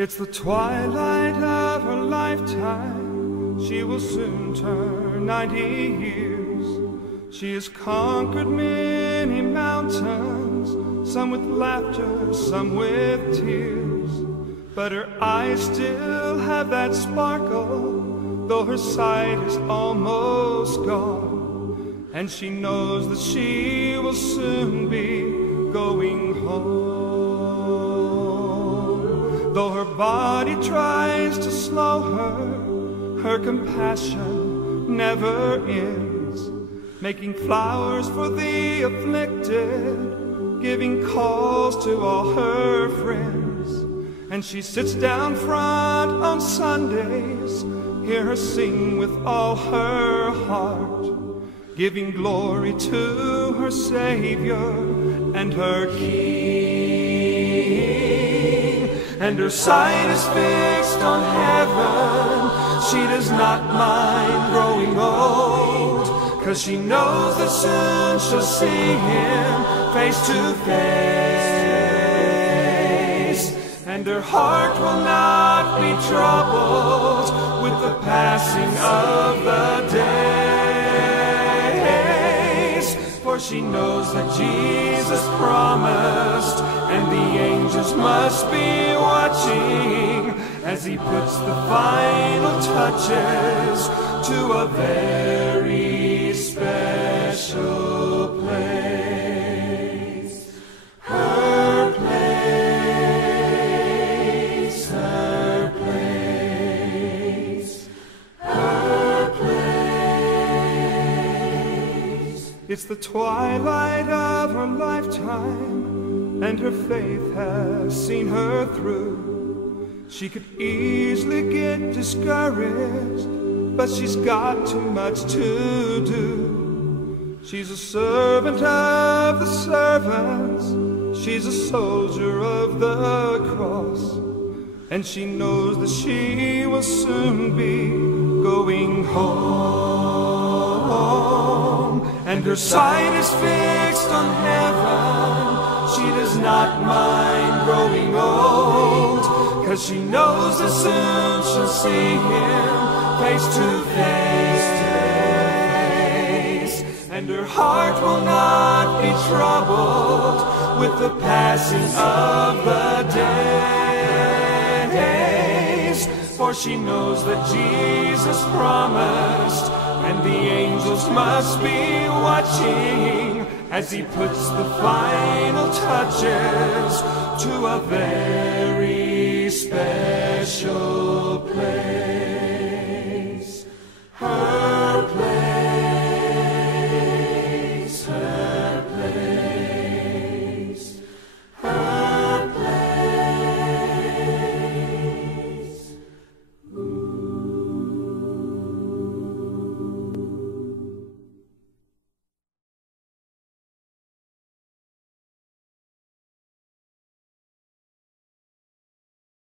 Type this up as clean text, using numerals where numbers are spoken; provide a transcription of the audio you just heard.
It's the twilight of her lifetime. She will soon turn 90 years. She has conquered many mountains, some with laughter, some with tears. But her eyes still have that sparkle, though her sight is almost gone. And she knows that she will soon be going home. Though her body tries to slow her, her compassion never ends, making flowers for the afflicted, giving calls to all her friends. And she sits down front on Sundays, hear her sing with all her heart, giving glory to her Savior and her King. And her sight is fixed on heaven. She does not mind growing old, 'cause she knows that soon she'll see him face to face. And her heart will not be troubled with the passing of the days, for she knows that Jesus promised, and the angels must be watching as he puts the final touches to a very special place. Her place, her place, her place. It's the twilight of her lifetime, and her faith has seen her through. She could easily get discouraged, but she's got too much to do. She's a servant of the servants, she's a soldier of the cross, and she knows that she will soon be going home. And her sight is fixed on heaven. She does not mind growing old, 'cause she knows that soon she'll see him face to face. And her heart will not be troubled with the passing of the days, for she knows that Jesus promised, and the angels must be watching as he puts the final touches to a very special place.